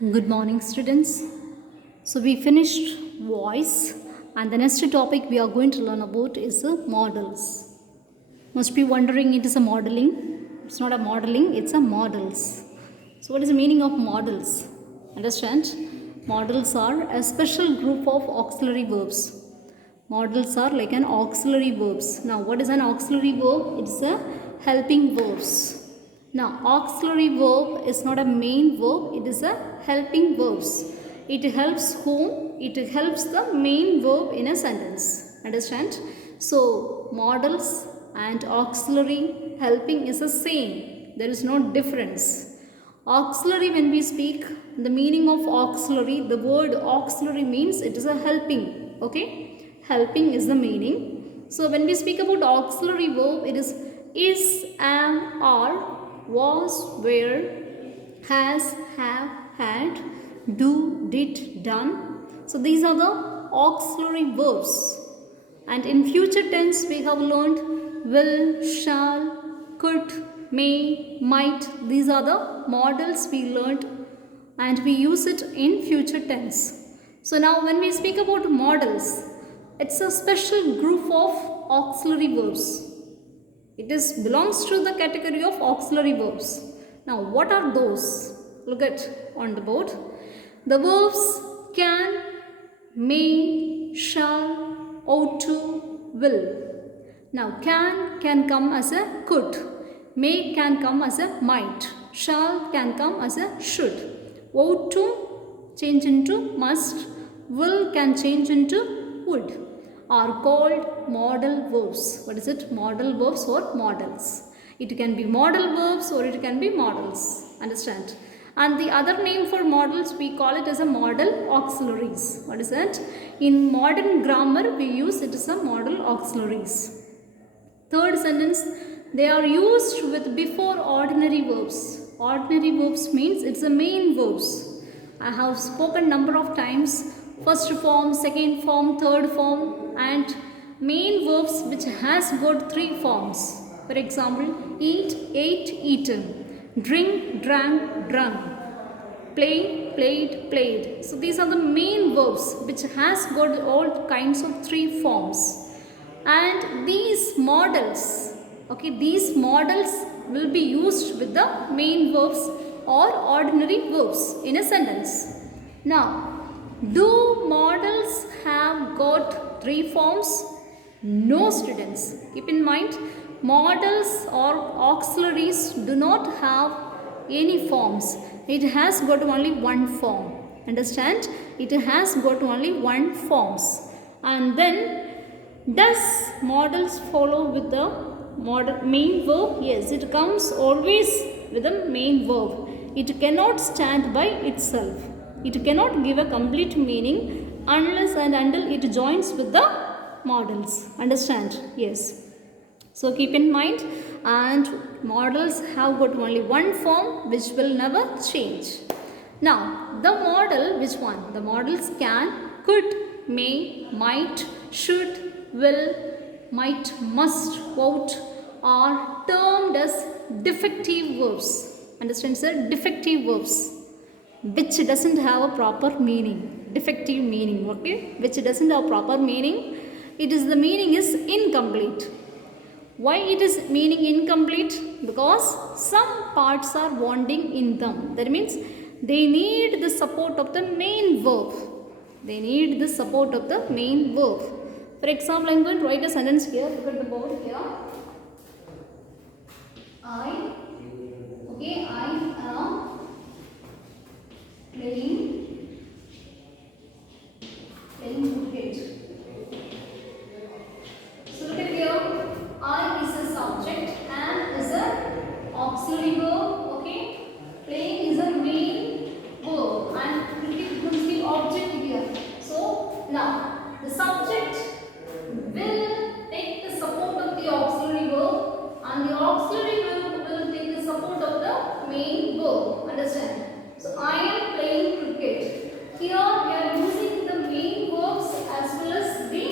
Good morning, students. So we finished voice, and the next topic we are going to learn about is models. Must be wondering, it is a modeling. It's not a modeling, it's a models. So what is the meaning of models? Understand? Models are a special group of auxiliary verbs. Models are like an auxiliary verbs. Now what is an auxiliary verb? It's a helping verbs. Now auxiliary verb is not a main verb, it is a helping verbs. It helps whom? It helps the main verb in a sentence. Understand? So models and auxiliary helping is the same. There is no difference. Auxiliary, when we speak, the meaning of auxiliary, the word auxiliary means it is a helping. Okay? Helping is the meaning. So when we speak about auxiliary verb, it is, am, are, was, were, has, have, had, do, did, done. So these are the auxiliary verbs. And in future tense we have learned will, shall, could, may, might. These are the models we learned and we use it in future tense. So now when we speak about models, it's a special group of auxiliary verbs. It belongs to the category of auxiliary verbs. Now what are those? Look at on the board. The verbs can, may, shall, ought to, will. Now can come as a could. May can come as a might. Shall can come as a should. Ought to change into must. Will can change into would. Are called modal verbs. What is it? Modal verbs or models. It can be modal verbs or it can be models. Understand? And the other name for models, we call it as a modal auxiliaries. What is that? In modern grammar, we use it as a modal auxiliaries. Third sentence, they are used with before ordinary verbs. Ordinary verbs means it's the main verbs. I have spoken number of times. First form, second form, third form, and main verbs which has got three forms. For example, eat, ate, eaten. Drink, drank, drunk. Play, played, played. So these are the main verbs which has got all kinds of three forms. And these models, okay, these models will be used with the main verbs or ordinary verbs in a sentence. Now, do models have got three forms? No, students. Keep in mind, models or auxiliaries do not have any forms. It has got only one form. Understand? It has got only one forms. And then, does models follow with the main verb? Yes, it comes always with the main verb. It cannot stand by itself. It cannot give a complete meaning unless and until it joins with the models. Understand? Yes. So keep in mind, and models have got only one form which will never change. Now the model, which one? The models can, could, may, might, should, will, might, must, ought are termed as defective verbs. Understand, sir? Defective verbs which doesn't have a proper meaning. Defective meaning, okay? Which doesn't have proper meaning. The meaning is incomplete. Why it is meaning incomplete? Because some parts are wanting in them. That means they need the support of the main verb. They need the support of the main verb. For example, I am going to write a sentence here. Look at the board here. I am playing cricket. So look at here. I is a subject, am is a auxiliary verb, okay? Playing is a main verb and cricket will be object here. So now the subject will take the support of the auxiliary verb and the auxiliary verb will take the support of the main verb. Understand? So I am playing cricket. Here we are using the main verbs as well as the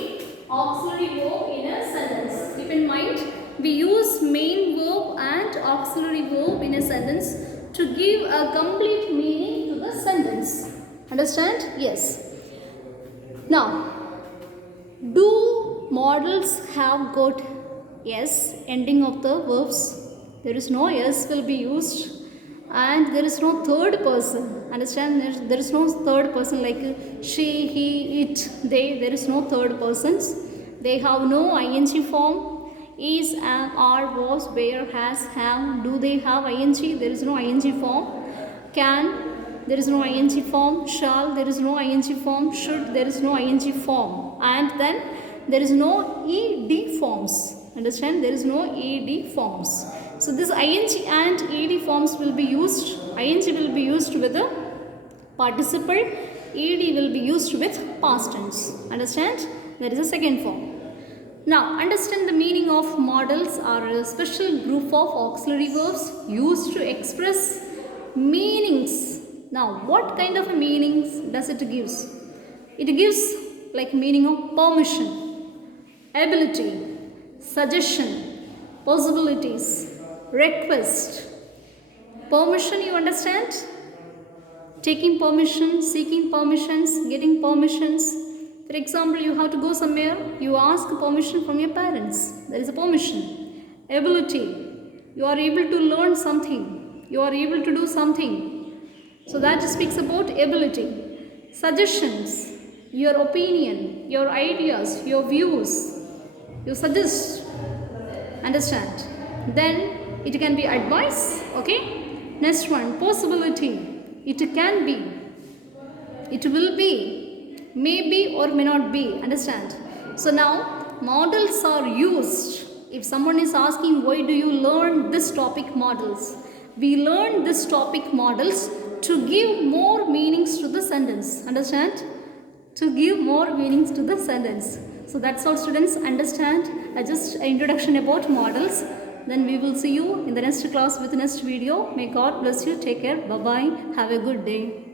auxiliary verb in a sentence. Keep in mind, we use main verb and auxiliary verb in a sentence to give a complete meaning to the sentence. Understand? Yes. Now, do models have got s ending of the verbs? There is no s will be used, and there is no third person. Understand? There is no third person like she, he, it, they. There is no third persons. They have no ing form. Is, am, are, was, where, has, have. Do they have ing? There is no ing form. Can, there is no ing form. Shall, there is no ing form. Should, there is no ing form. And then there is no ed forms. Understand? There is no ed forms. So this ing and ed forms will be used. Ing will be used with the participle. Ed will be used with past tense. Understand? That is a second form. Now, understand the meaning of modals are a special group of auxiliary verbs used to express meanings. Now, what kind of meanings does it gives? It gives like meaning of permission, ability, suggestion, possibilities, request. Permission, you understand? Taking permission, seeking permissions, getting permissions. For example, you have to go somewhere, you ask permission from your parents. There is a permission. Ability, you are able to learn something, you are able to do something. So that speaks about ability. Suggestions, your opinion, your ideas, your views. You suggest. Understand? Then it can be advice. Okay. Next one, possibility. It can be, it will be, may be or may not be. Understand? So now models are used. If someone is asking why do you learn this topic models, we learn this topic models to give more meanings to the sentence. Understand? To give more meanings to the sentence. So that's all, students. Understand? Just an introduction about models. Then we will see you in the next class with the next video. May God bless you. Take care. Bye bye. Have a good day.